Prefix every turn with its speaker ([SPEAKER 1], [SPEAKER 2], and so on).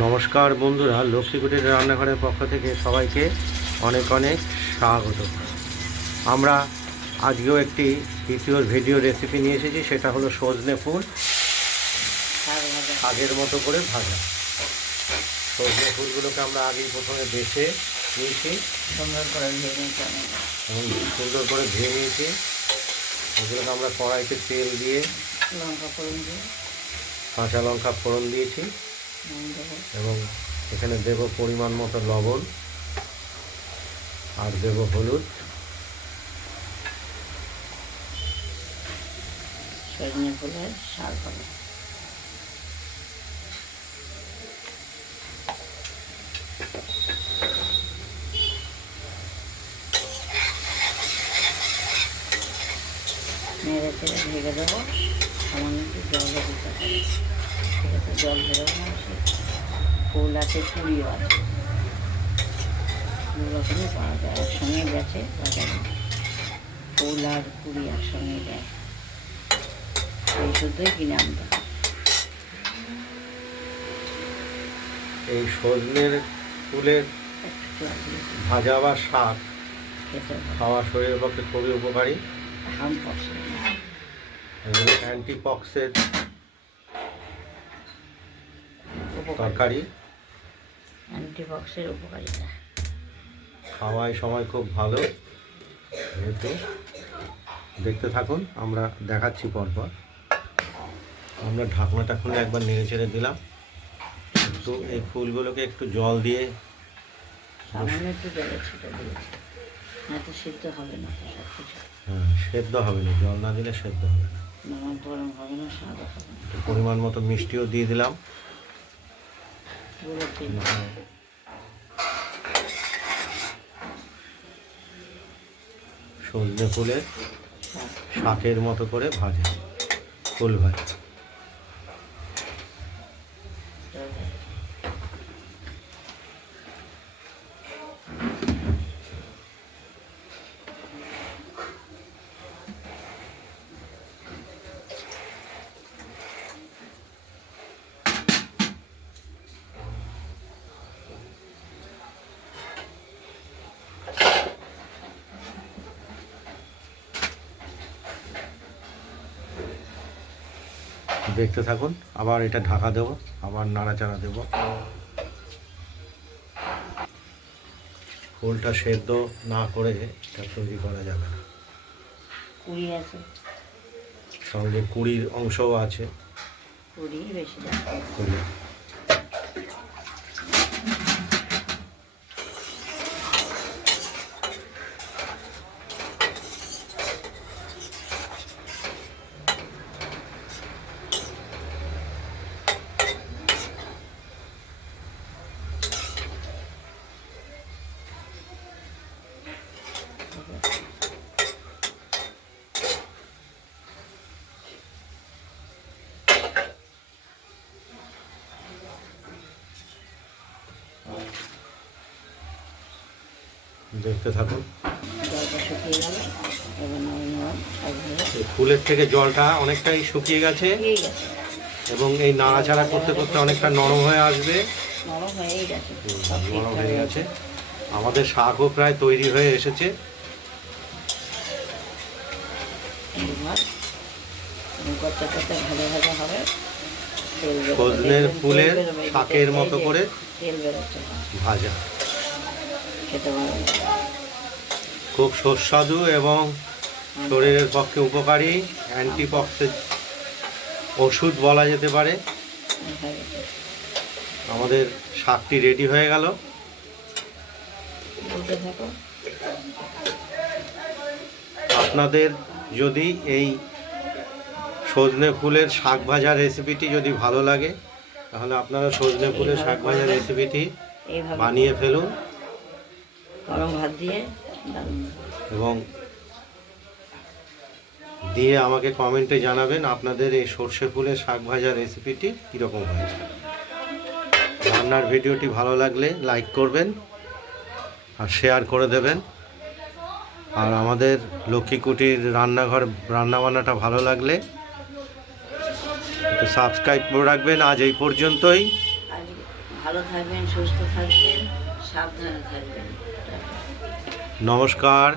[SPEAKER 1] নমস্কার বন্ধুরা লক্ষ্মীকুটির রান্নাঘরের পক্ষ থেকে সবাইকে অনেক অনেক স্বাগত। আমরা আজকেও একটি দ্বিতীয় ভিডিও রেসিপি নিয়ে এসেছি সেটা হলো সজনে ফুল। আগের মতো করে ভাজা। সজনে ফুলগুলোকে আমরা আগেই প্রথমে বেছে নিয়েছি।
[SPEAKER 2] সুন্দর করে
[SPEAKER 1] সুন্দর করে ধুয়ে নিয়েছি। এগুলোকে আমরা কড়াইতে তেল দিয়ে
[SPEAKER 2] লঙ্কা ফোড়ন দিয়ে।
[SPEAKER 1] কাঁচা লঙ্কা ফোড়ন দিয়েছি। এবং এখানে দেব পরিমাণ মতো লবণ আর দেব হলুদ।
[SPEAKER 2] শাক হবে। নেড়ে চেড়ে ঢেকে দেবো। সামান্য একটু জলও দিতে হবে। আছে জল দেবো না সে ফুল আছে কুড়িও আছে। দু রকমই পাওয়া যায় একসঙ্গে গেছে বাজারে। ফুল আর কুড়ি একসঙ্গে দেয় এই শুদ্ধই কিনে আনতে
[SPEAKER 1] এই সজনের ফুলের ভাজা বা শাক খাওয়া শরীরের পক্ষে খুবই উপকারী। অ্যান্টিপক্সের তরকারি?
[SPEAKER 2] অ্যান্টিবক্সের উপকারিতা।
[SPEAKER 1] খাওয়ায় সময় খুব ভালো। যেহেতু দেখতে থাকুন আমরা দেখাচ্ছি পরপর। আমরা ঢাকনাটা খুলে একবার নেড়ে চেড়ে দিলাম। তো এই ফুলগুলোকে একটু জল দিয়ে
[SPEAKER 2] সামান্য একটু জলের ছিটা দিয়েছি। না তো সিদ্ধ হবে না তো সব কিছু।
[SPEAKER 1] হ্যাঁ, সেদ্ধ হবে না জল না দিলে সেদ্ধ হবে না।
[SPEAKER 2] গরম হবে না স্বাদও হবে না।
[SPEAKER 1] পরিমাণ মতো মিষ্টিও দিয়ে দিলাম। সজনে
[SPEAKER 2] ফুলে
[SPEAKER 1] শাকের মতো করে ভাজা ফুল ভাজা। দেখতে থাকুন। আবার এটা ঢাকা দেব আবার নাড়াচাড়া দেব। ফুলটা সেদ্ধ না করে এটা তৈরি করা যাবে না।
[SPEAKER 2] কুড়ি আছে।
[SPEAKER 1] সঙ্গে কুড়ির অংশও আছে।
[SPEAKER 2] কুড়ি বেশি
[SPEAKER 1] কুড়ি। দেখতে থাকুন। ফুলের থেকে জলটা অনেকটাই শুকিয়ে গেছে এবং এই নাড়াচাড়া করতে করতে অনেকটা নরম হয়ে আসবে।
[SPEAKER 2] নরম
[SPEAKER 1] হয়ে গেছে। আমাদের শাকও প্রায় তৈরি হয়ে এসেছে। সজনের ফুলের শাকের মতো করে ভাজা।
[SPEAKER 2] খেতে
[SPEAKER 1] খুব সুস্বাদু এবং শরীরের পক্ষে উপকারী অ্যান্টিপক্সের ওষুধ বলা যেতে পারে। আমাদের শাকটি রেডি হয়ে গেল। আপনাদের যদি এই সজনে ফুলের শাক ভাজা রেসিপিটি যদি ভালো লাগে তাহলে আপনারা সজনে ফুলের শাক ভাজা রেসিপিটি বানিয়ে ফেলুন।
[SPEAKER 2] গরম ভাত দিয়ে
[SPEAKER 1] এবং দিয়ে আমাকে কমেন্টে জানাবেন আপনাদের এই সর্ষে ফুলের শাক ভাজা রেসিপিটি কীরকম হয়েছে। রান্নার ভিডিওটি ভালো লাগলে লাইক করবেন আর শেয়ার করে দেবেন। আর আমাদের লক্ষ্মী কুটির রান্নাঘর রান্নাবান্নাটা ভালো লাগলে একটু সাবস্ক্রাইব করে রাখবেন। আজ এই পর্যন্তই।
[SPEAKER 2] ভালো থাকবেন সুস্থ থাকবেন। সাবধানে থাকবেন।
[SPEAKER 1] নমস্কার।